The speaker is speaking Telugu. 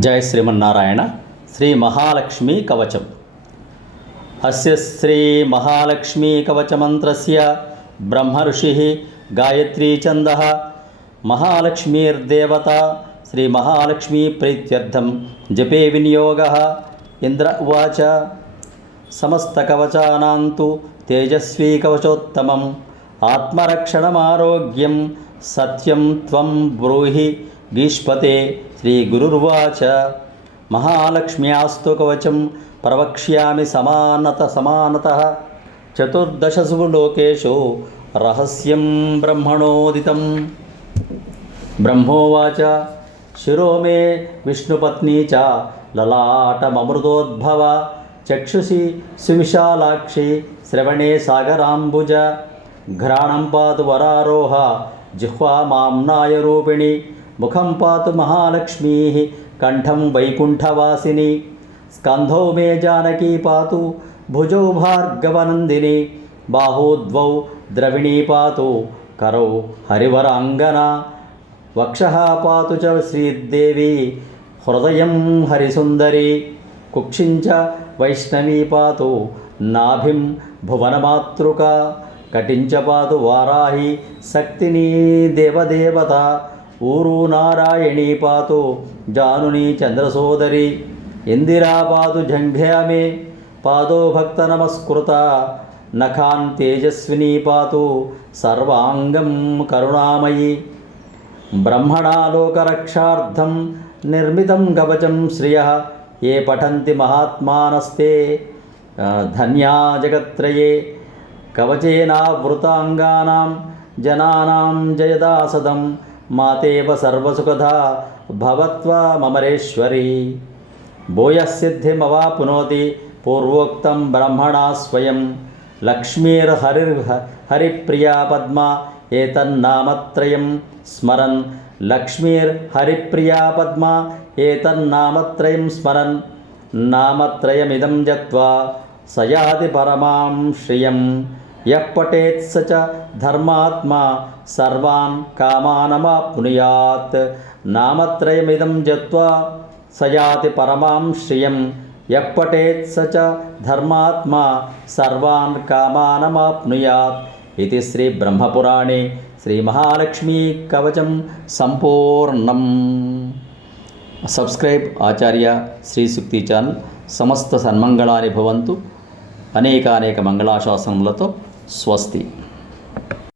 జయ శ్రీమన్నారాయణ. శ్రీ మహాలక్ష్మీ కవచం. అస్య శ్రీ మహాలక్ష్మీ కవచమంత్రస్య బ్రహ్మ ఋషిః గాయత్రీ ఛందః. మహాలక్ష్మీర్దేవత శ్రీ మహాలక్ష్మీ ప్రీత్యర్థం జపే వినియోగః. ఇంద్ర ఉవాచ సమస్త కవచానాం తు తేజస్వీ కవచోత్తమం ఆత్మరక్షణమారోగ్యం సత్యం త్వం బ్రూహి గీష్పతే. శ్రీ గురుర్వాచ మహాలక్ష్మ్యాస్తు కవచం ప్రవక్ష్యామి సమానతః చతుర్దశసు లోకేషు రహస్యం బ్రహ్మణోదితం. బ్రహ్మోవాచ శిరో మే విష్ణుపత్నీ చ లలాటమమృతోద్భవ చక్షుషి సువిశాలాక్షి శ్రవణే సాగరాంబుజ ఘ్రాణం పాతు వరారోహ జిహ్వా మాంనాయ రూపిణి ముఖం పాతు మహాలక్ష్మీ కంఠం వైకుంఠవాసిని స్కంధౌ మే జానకీ పాతు భుజౌ భార్గవనందిని బాహూ ద్వౌ ద్రవిణీ పాతు కరౌ హరివరాంగనా వక్షః పాతు చ శ్రీదేవి హృదయం హరిసుందరి కుక్షించ వైష్ణవీ పాతు నాభిం భువనమాతృక కటించ పాతు వారాహి శక్తిని దేవదేవత ఊరు నారాయణీ పాతు జానుని చంద్రసోదరి ఇందిరా పాతు జంఘ్యా మే పాదో భక్త నమస్కృత నఖాన్ తేజస్వినీ పాతు సర్వాంగం కరుణామయి బ్రహ్మణాలోకరక్షార్థం నిర్మితం కవచం శ్రియః ఏ పఠంతి మహాత్మానస్తే ధన్యా జగత్రయే కవచేనావృతాంగానాం జనానాం జయదాసదం మాతేవ సర్వసుఖదా భవత్వమరేశ్వరి. భూయసిద్ధిమవాప్నోతి పూర్వోక్తం బ్రహ్మణా స్వయం లక్ష్మీర్హరిప్రియా పద్మా ఏతన్నామత్రయం స్మరన్ లక్ష్మీర్హరిప్రియా పద్మా ఏతన్నామత్రయం స్మరన్ నామత్రయమిదం జత్వా సయాతి పరమాం శ్రియం యః పఠేత్ స చ ధర్మాత్మా సర్వాన్ కామానమాప్నుయాత్ నామత్రయమిదం జత్వా సయాతి పరమాం శ్రియం యః పఠేత్ స చ ధర్మాత్మా సర్వాన్ కామానమాప్నుయాత్. ఇది శ్రీ బ్రహ్మపురాణే శ్రీ మహాలక్ష్మీ కవచం సంపూర్ణం. సబ్స్క్రైబ్ ఆచార్య శ్రీ సూక్తి ఛానల్. సమస్త సన్మంగళాని భవంతు. అనేక మంగళాశాసనములతో స్వస్తి.